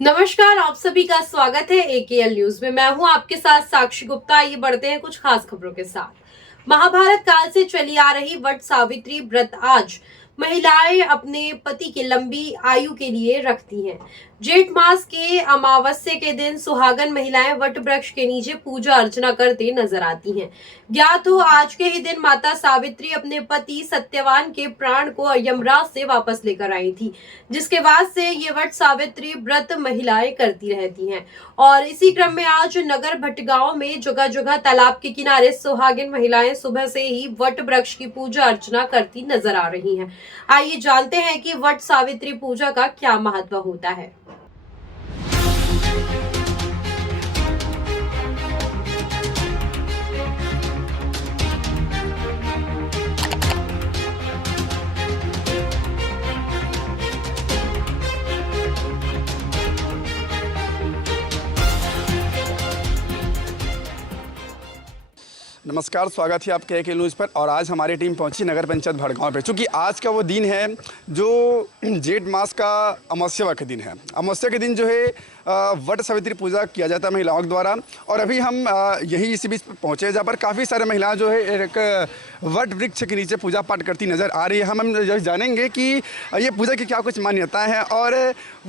नमस्कार, आप सभी का स्वागत है एकेएल न्यूज में। मैं हूं आपके साथ साक्षी गुप्ता। आइए बढ़ते हैं कुछ खास खबरों के साथ। महाभारत काल से चली आ रही वट सावित्री व्रत आज महिलाएं अपने पति की लंबी आयु के लिए रखती हैं। जेठ मास के अमावस्या के दिन सुहागन महिलाएं वट वृक्ष के नीचे पूजा अर्चना करते नजर आती हैं। ज्ञात हो आज के ही दिन माता सावित्री अपने पति सत्यवान के प्राण को यमराज से वापस लेकर आई थी, जिसके बाद से ये वट सावित्री व्रत महिलाएं करती रहती हैं। और इसी क्रम में आज नगर भटगांव में जगह जगह तालाब के किनारे सुहागिन महिलाएं सुबह से ही वट वृक्ष की पूजा अर्चना करती नजर आ रही हैं। आइए जानते हैं कि वट सावित्री पूजा का क्या महत्व होता है। नमस्कार, स्वागत है आपके एकेएल न्यूज़ पर। और आज हमारी टीम पहुंची नगर पंचायत भड़गांव पे, चूँकि आज का वो दिन है जो जेठ मास का अमावस्या का दिन है। अमावस्या के दिन जो है वट सावित्री पूजा किया जाता है महिलाओं के द्वारा। और अभी हम यही इसी बीच पहुँचे जहाँ पर काफ़ी सारे महिलाएं जो है एक वट वृक्ष के नीचे पूजा पाठ करती नज़र आ रही है। हम जानेंगे कि ये पूजा की क्या कुछ मान्यता है और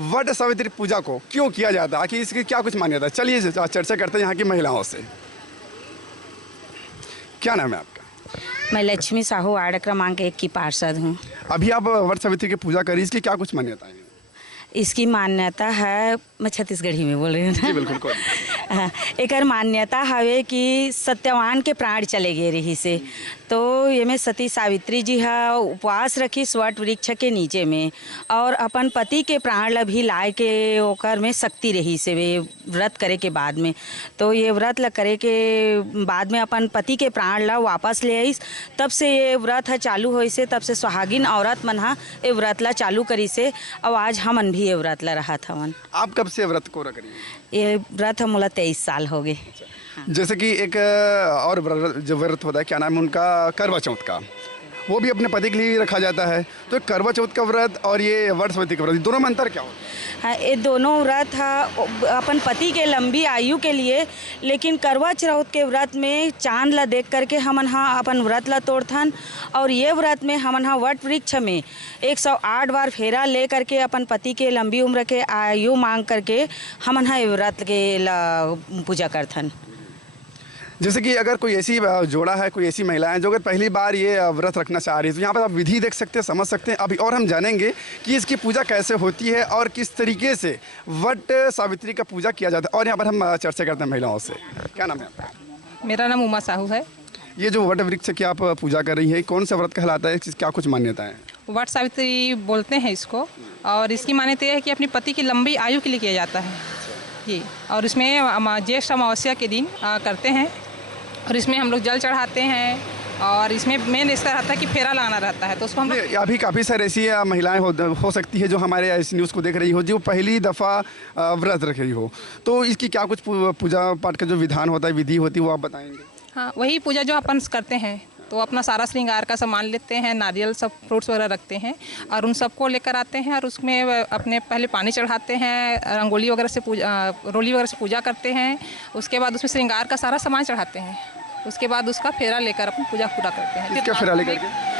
वट सावित्री पूजा को क्यों किया जाता है, आखिर इसकी क्या कुछ मान्यता है। चलिए चर्चा करते हैं यहाँ की महिलाओं से। क्या नाम है आपका? मैं लक्ष्मी साहू वार्ड क्रमांक 1 की पार्षद हूँ। अभी आप वट सावित्री की पूजा करी, इसकी क्या कुछ मान्यता है? इसकी मान्यता है, मैं छत्तीसगढ़ी में बोल रही हूँ जी बिल्कुल, कोई एक मान्यता हवे कि सत्यवान के प्राण चले गए रही से, तो ये में सती सावित्री जी हा उपवास रखी वट वृक्ष के नीचे में और अपन पति के प्राण ला भी लाए के ओकर में शक्ति रही से वे व्रत करे के बाद में। तो ये व्रत ला करे के बाद में अपन पति के प्राण ला वापस ले आईस, तब से ये व्रत है चालू होई से, तब से सुहागिन औरत मन हा ये व्रत ला चालू करी से और आज हमन भी ये व्रत ला रहा था। आप कब से व्रत को रख रही हैं? ये व्रत मोला 23 साल हो गए। जैसे कि एक और जो व्रत होता है, क्या नाम है उनका, करवा चौथ का, वो भी अपने पति के लिए रखा जाता है। तो करवा चौथ का व्रत और ये वट सावित्री का व्रत, दोनों में अंतर क्या होता है? हाँ, ये दोनों व्रत है अपन पति के लंबी आयु के लिए, लेकिन करवा चौथ के व्रत में चांद ला देख करके हमन हाँ अपन व्रत ला तोड़थन। और ये व्रत में हमन हाँ वट वृक्ष में 108 बार फेरा ले करके अपन पति के लंबी उम्र के आयु मांग करके हमन हाँ ये व्रत के पूजा करथन। जैसे कि अगर कोई ऐसी जोड़ा है, कोई ऐसी महिला है जो अगर पहली बार ये व्रत रखना चाह रही है, तो यहाँ पर आप विधि देख सकते हैं, समझ सकते हैं। अभी और हम जानेंगे कि इसकी पूजा कैसे होती है और किस तरीके से वट सावित्री का पूजा किया जाता है। और यहाँ पर हम चर्चा करते हैं महिलाओं से। क्या नाम है आपका? मेरा नाम उमा साहू है। ये जो वट वृक्ष की आप पूजा कर रही है, कौन सा व्रत कहलाता है, इसकी क्या कुछ मान्यता है? वट सावित्री बोलते हैं इसको, और इसकी मान्यता है कि अपने पति की लंबी आयु के लिए किया जाता है ये। और इसमें ज्येष्ठ अमावस्या के दिन करते हैं और इसमें हम लोग जल चढ़ाते हैं। और इसमें मेन इसका रहता है कि फेरा लगाना रहता है, तो उसको हम अभी काफ़ी सारी ऐसी महिलाएं हो सकती है जो हमारे इस न्यूज़ को देख रही हो, जो पहली दफ़ा व्रत रख रही हो, तो इसकी क्या कुछ पूजा पाठ का जो विधान होता है, विधि होती है, वो आप बताएंगे? हाँ, वही पूजा जो अपन करते हैं, तो अपना सारा श्रृंगार का सामान लेते हैं, नारियल सब फ्रूट्स वगैरह रखते हैं और उन सबको लेकर आते हैं और उसमें अपने पहले पानी चढ़ाते हैं, रंगोली वगैरह से रोली वगैरह से पूजा करते हैं। उसके बाद उसमें श्रृंगार का सारा सामान चढ़ाते हैं। उसके बाद उसका फेरा लेकर अपन पूजा पूरा करते हैं। किसका फेरा लेकर के?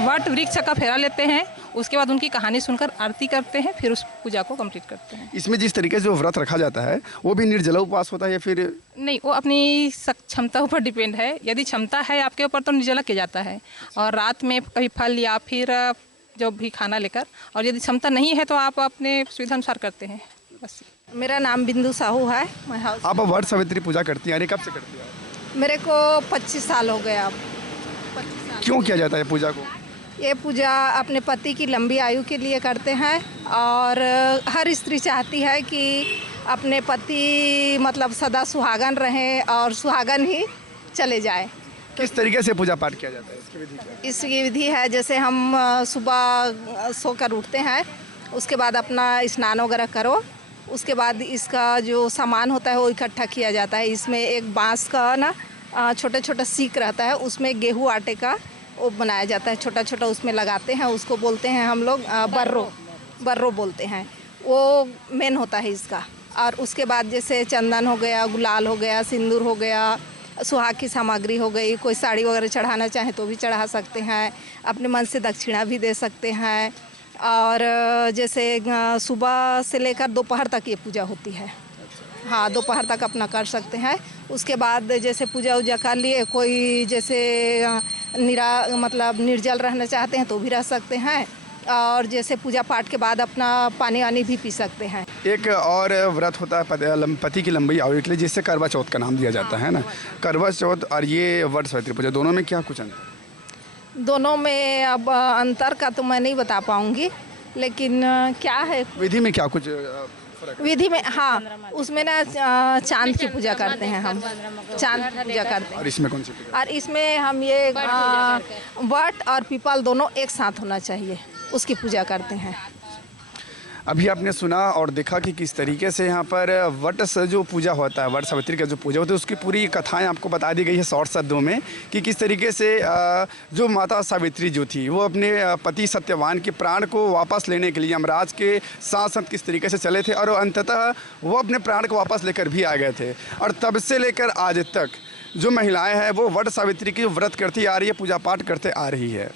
वट वृक्ष का फेरा लेते हैं। उसके बाद उनकी कहानी सुनकर आरती करते हैं, फिर उस पूजा को कंप्लीट करते हैं। इसमें जिस तरीके से जो व्रत रखा जाता है, वो भी निर्जला उपवास होता है या फिर? नहीं, वो अपनी क्षमता ऊपर डिपेंड है। यदि क्षमता है आपके ऊपर तो निर्जला किया जाता है, और रात में कभी फल या फिर जो भी खाना लेकर। और यदि क्षमता नहीं है तो आप अपने सुविधा अनुसार करते हैं, बस। मेरा नाम बिंदु साहू है। आप वट सावित्री पूजा करती हैं, कब से करती हैं? मेरे को 25 साल हो गए। अब 25 साल। क्यों किया जाता है पूजा को? ये पूजा अपने पति की लंबी आयु के लिए करते हैं, और हर स्त्री चाहती है कि अपने पति मतलब सदा सुहागन रहें और सुहागन ही चले जाए। किस तरीके से पूजा पाठ किया जाता है, इसकी विधि क्या है? इसकी विधि है, जैसे हम सुबह सोकर उठते हैं, उसके बाद अपना स्नान वगैरह करो, उसके बाद इसका जो सामान होता है वो इकट्ठा किया जाता है। इसमें एक बांस का ना छोटा छोटा सीक रहता है, उसमें गेहूं आटे का वो बनाया जाता है, छोटा छोटा उसमें लगाते हैं, उसको बोलते हैं हम लोग बर्रो बोलते हैं। वो मेन होता है इसका। और उसके बाद जैसे चंदन हो गया, गुलाल हो गया, सिंदूर हो गया, सुहाग की सामग्री हो गई, कोई साड़ी वगैरह चढ़ाना चाहे तो भी चढ़ा सकते हैं, अपने मन से दक्षिणा भी दे सकते हैं। और जैसे सुबह से लेकर दोपहर तक ये पूजा होती है। हाँ, दोपहर तक अपना कर सकते हैं। उसके बाद जैसे पूजा उजा कर लिए, कोई जैसे मतलब निर्जल रहना चाहते हैं तो भी रह सकते हैं। और जैसे पूजा पाठ के बाद अपना पानी वानी भी पी सकते हैं। एक और व्रत होता है पति की लंबी आयु के लिए, जिससे करवा चौथ का नाम दिया जाता है ना। करवा चौथ और ये वट सावित्री पूजा, दोनों में क्या कुछ अंतर? दोनों में अब अंतर का तो मैं नहीं बता पाऊँगी, लेकिन क्या है विधि में क्या कुछ फर्क है? विधि में, हाँ, उसमें ना चांद की पूजा करते हैं हम, चांद की पूजा करते हैं। और इसमें कौन सी पूजा? और इसमें हम ये वट और पीपल दोनों एक साथ होना चाहिए, उसकी पूजा करते हैं। अभी आपने सुना और देखा कि किस तरीके से यहाँ पर वट से जो पूजा होता है, वट सावित्री का जो पूजा होता है, उसकी पूरी कथाएं आपको बता दी गई है शॉर्ट शब्दों में कि किस तरीके से जो माता सावित्री जो थी वो अपने पति सत्यवान के प्राण को वापस लेने के लिए यमराज के साथ साथ किस तरीके से चले थे और अंततः वो अपने प्राण को वापस लेकर भी आ गए थे। और तब से लेकर आज तक जो महिलाएँ हैं वो वट सावित्री की व्रत करती आ रही है, पूजा पाठ करते आ रही है।